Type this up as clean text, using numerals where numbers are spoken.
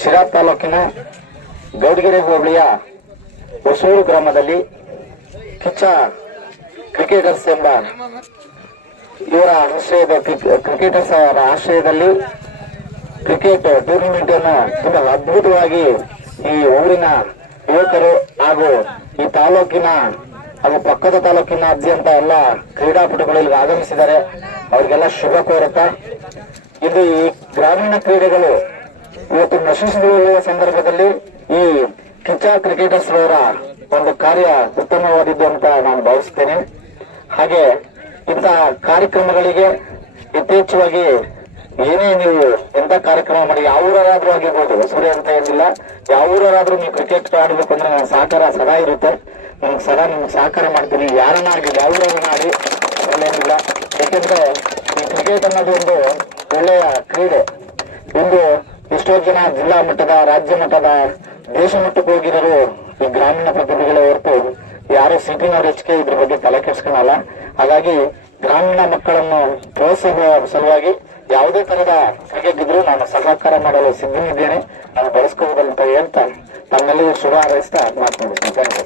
ಶಿರಾ ತಾಲೂಕಿನ ಗೌಡಗೆರೆ ಹೋಬಳಿಯ ಹೊಸೂರು ಗ್ರಾಮದಲ್ಲಿ ಕಿಚ್ಚ ಕ್ರಿಕೆಟರ್ಸ್ ಎಂಬ ಇವರ ಆಶ್ರಯದ ಕ್ರಿಕೆಟರ್ಸ್ ಅವರ ಆಶ್ರಯದಲ್ಲಿ ಕ್ರಿಕೆಟ್ ಟೂರ್ನಮೆಂಟ್ ಅನ್ನು ತುಂಬಾ ಅದ್ಭುತವಾಗಿ ಈ ಊರಿನ ಯುವಕರು ಹಾಗೂ ಈ ತಾಲೂಕಿನ ಹಾಗೂ ಪಕ್ಕದ ತಾಲೂಕಿನಾದ್ಯಂತ ಎಲ್ಲ ಕ್ರೀಡಾಪಟುಗಳು ಇಲ್ಲಿ ಆಗಮಿಸಿದ್ದಾರೆ. ಅವ್ರಿಗೆಲ್ಲ ಶುಭ ಕೋರುತ್ತಾ ಇದು ಈ ಗ್ರಾಮೀಣ ಕ್ರೀಡೆಗಳು ಇವತ್ತು ನಶಿಸಿರುವ ಸಂದರ್ಭದಲ್ಲಿ ಈ ಕಿಚ್ಚ ಕ್ರಿಕೆಟರ್ಸ್ ಅವರ ಒಂದು ಕಾರ್ಯ ಉತ್ತಮವಾದಿದ್ದು ಅಂತ ನಾನು ಭಾವಿಸ್ತೇನೆ. ಹಾಗೆ ಇಂಥ ಕಾರ್ಯಕ್ರಮಗಳಿಗೆ ಯಥೇಚ್ಛವಾಗಿ ಏನೇ ನೀವು ಎಂತ ಕಾರ್ಯಕ್ರಮ ಮಾಡಿ ಯಾವ ಊರಾದ್ರೂ ಆಗಿರ್ಬೋದು, ಹೊಸೂರೇ ಅಂತ ಏನಿಲ್ಲ, ಯಾವ ಊರಾದ್ರೂ ನೀವು ಕ್ರಿಕೆಟ್ ಆಡಬೇಕು ಅಂದ್ರೆ ನನ್ನ ಸಹಕಾರ ಸದಾ ಇರುತ್ತೆ. ನಿಮ್ಗೆ ಸಹಕಾರ ಮಾಡ್ತೀನಿ. ಯಾರನ್ನ ಆಗಿ ಯಾವ ಊರನ್ನ ಆಡಿ ಅಲ್ಲೇನಿಲ್ಲ. ಯಾಕೆಂದ್ರೆ ಈ ಕ್ರಿಕೆಟ್ ಅನ್ನೋದು ಒಂದು ಒಳ್ಳೆಯ ಕ್ರೀಡೆ. ಒಂದು ಎಷ್ಟೋ ಜನ ಜಿಲ್ಲಾ ಮಟ್ಟದ, ರಾಜ್ಯ ಮಟ್ಟದ, ದೇಶ ಮಟ್ಟಕ್ಕೆ ಹೋಗಿರೋರು ಈ ಗ್ರಾಮೀಣ ಪ್ರತಿಭೆಗಳೇ ಹೊರತು ಯಾರು ಸಿಟಿನವ್ರು ಹೆಚ್ಚಿಗೆ ಇದ್ರ ಬಗ್ಗೆ ತಲೆ ಕೆಡಿಸ್ಕೊಳಲ್ಲ. ಹಾಗಾಗಿ ಗ್ರಾಮೀಣ ಮಕ್ಕಳನ್ನು ಪ್ರೋತ್ಸಾಹ ಸಲುವಾಗಿ ಯಾವುದೇ ತರದ ಕ್ರಿಕೆಟ್ ಇದ್ರೂ ನಾನು ಸಹಕಾರ ಮಾಡಲು ಸಿದ್ಧನಿದ್ದೇನೆ. ನಾನು ಬಳಸ್ಕೋಬಹುದಂತ ಹೇಳ್ತಾ ತಮ್ಮೆಲ್ಲರಿಗೂ ಶುಭ ಹಾರೈಸ್ತಾ ಮಾತನಾಡ್ತೀನಿ.